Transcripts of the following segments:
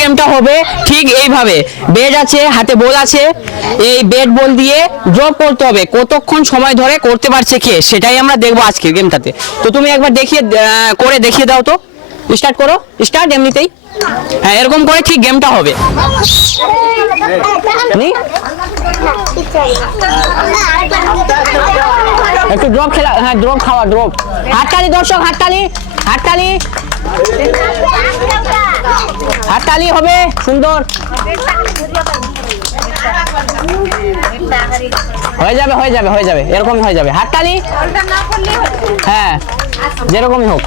গেমটা হবে ঠিক এইভাবে, বেড আছে, হাতে বল আছে, এই বেড বল দিয়ে ড্রপ করতে হবে, কতক্ষণ সময় ধরে করতে পারছে কে সেটাই আমরা দেখবো আজকের গেমটাতে। তো তুমি একবার করে দেখিয়ে দাও তো, স্টার্ট করো, স্টার্ট এমনিতেই। হ্যাঁ, এরকম করে ঠিক গেমটা হবে। একটু ড্রপ খেলা, হ্যাঁ ড্রপ খাওয়া, ড্রপ। হাততালি দর্শক, হাততালি, হাততালি, হাততালি হবে, সুন্দর হয়ে যাবে, হয়ে যাবে, হয়ে যাবে, এরকমই হয়ে যাবে, হাততালি। হ্যাঁ, যেরকমই হোক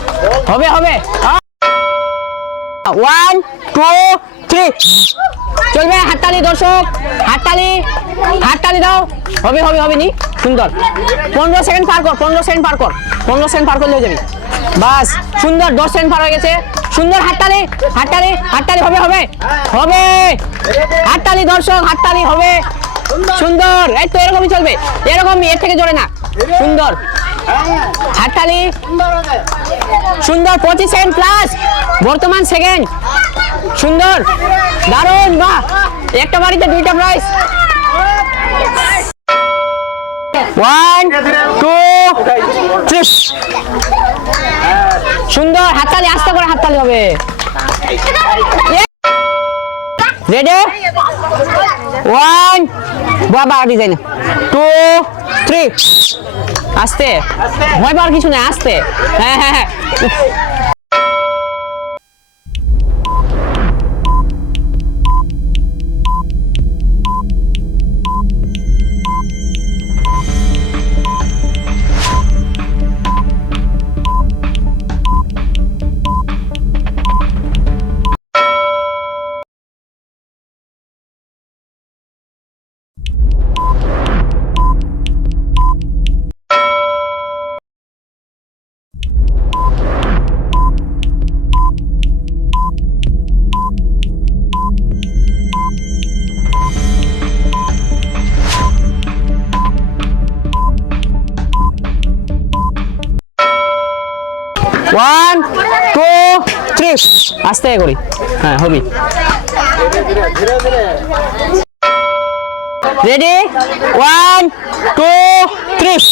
হবে, হবে। 1 2 3 চলবে, হাততালি দর্শক, হাততালি, হাততালি দাও, হবে, হবে, হবে নি, সুন্দর। 15 সেকেন্ড পার কর, 15 সেকেন্ড পার কর, 15 সেকেন্ড পার করলে হয়ে যাবে, বাস সুন্দর। 10 সেকেন্ড পার হয়ে গেছে, সুন্দর, হাততালি, হাততালি, হাততালি, হবে, হবে, হবে, হাততালি দর্শক, হাততালি হবে, সুন্দর। এই তো এরকমই চলবে, এরকমই, এর থেকে জোরে না, সুন্দর, হাততালি, সুন্দর। 25 সেকেন্ড প্লাস বর্তমান সেকেন্ড, সুন্দর, দারুণ, বাহ, একটা বাড়িতে দুইটা প্রাইজ। 1 2 3 সুন্দর, হাততালি, আস্তে করে হাততালি হবে। রেডি, 1 বাবা ডিজাইন, 2 3 আস্তে, ভয় পাওয়ার কিছু নেই, আস্তে, হ্যাঁ হ্যাঁ হ্যাঁ। ওয়ান টু থ্রি আস্তে করি, হ্যাঁ হবি। রেডি, 1 2 3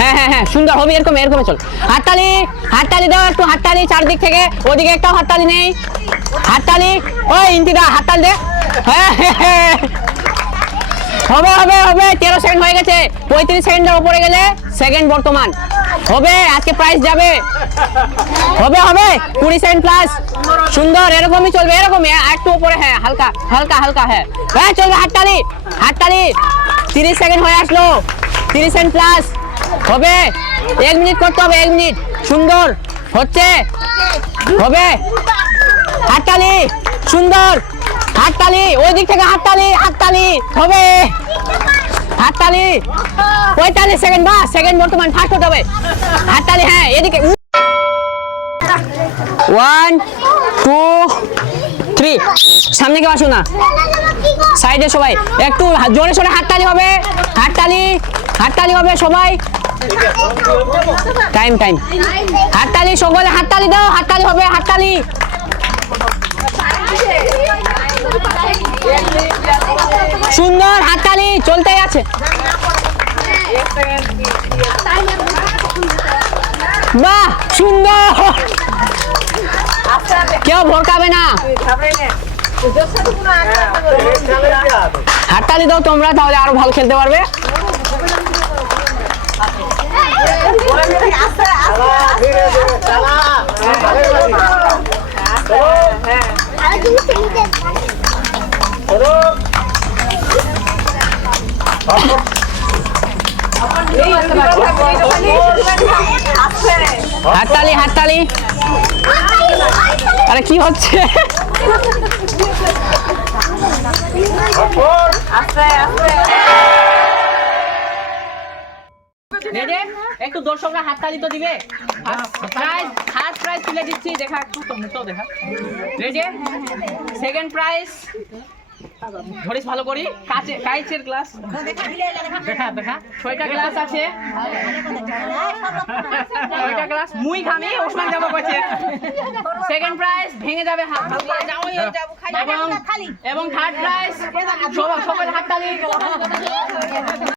হ্যাঁ হ্যাঁ হ্যাঁ, সুন্দর হবি, এরকম এরকম চল। হাততালি, হাততালি দাও একটু, হাততালি চারদিক থেকে, ওদিকে একটাও হাততালি নেই, হাততালি, ওই ইন্তিদা হাততালি দে, হ্যাঁ হ্যাঁ হবে, হবে, হবে। 13 সেকেন্ড হয়ে গেছে, 35 সেকেন্ডের উপরে গেলে সেকেন্ড বর্তমান হবে, আজকে প্রাইস যাবে, হবে, হবে, 20 সেকেন্ড প্লাস, সুন্দর, এরকমই চলবে, এরকমই একটু উপরে, হ্যাঁ হালকা হালকা হালকা, হ্যাঁ হ্যাঁ চলবে, হাততালি, হাততালি। 30 সেকেন্ড হয়ে আসলো, 30 সেকেন্ড প্লাস হবে, 1 মিনিট করতে হবে, 1 মিনিট, সুন্দর হচ্ছে, হবে, হাততালি, সুন্দর, হাততালি, ওই দিক থেকে হাততালি, হাততালি হবে, হাততালি। 45 সেকেন্ড, বা সেকেন্ড বর্তমান ফাস্ট হতে হবে, হাততালি, হ্যাঁ এদিকে। 1 2 3 সামনে কেউ আসো না, সাইডে সবাই একটু জোরে সোরে হাততালি হবে, হাততালি, হাততালি হবে সবাই, টাইম টাইম, হাততালি সকলে, হাততালি দাও, হাততালি হবে, হাততালি, সুন্দর, হাততালি চলতেই আছে, বাহ সুন্দর, কেউ ভরকাবে না, হাততালি দাও তোমরা, তাহলে আরো ভালো খেলতে পারবে। হাততালি, হাততালি, আরে কি হচ্ছে, একটু দর্শকরা হাততালি তো দিবে, ফার্স্ট প্রাইজ তুলে দিচ্ছি, দেখা একটু তো দেখা। রেডি, সেকেন্ড প্রাইজ ধরিস ভালো করি কাইচের গ্লাস দেখা 6টা গ্লাস আছে 6টা গ্লাস মুই খামি ওসমান যাব কইছে সেকেন্ড প্রাইজ ভেঙে যাবে হাত এবং থার্ড প্রাইজ সবাই হাততালি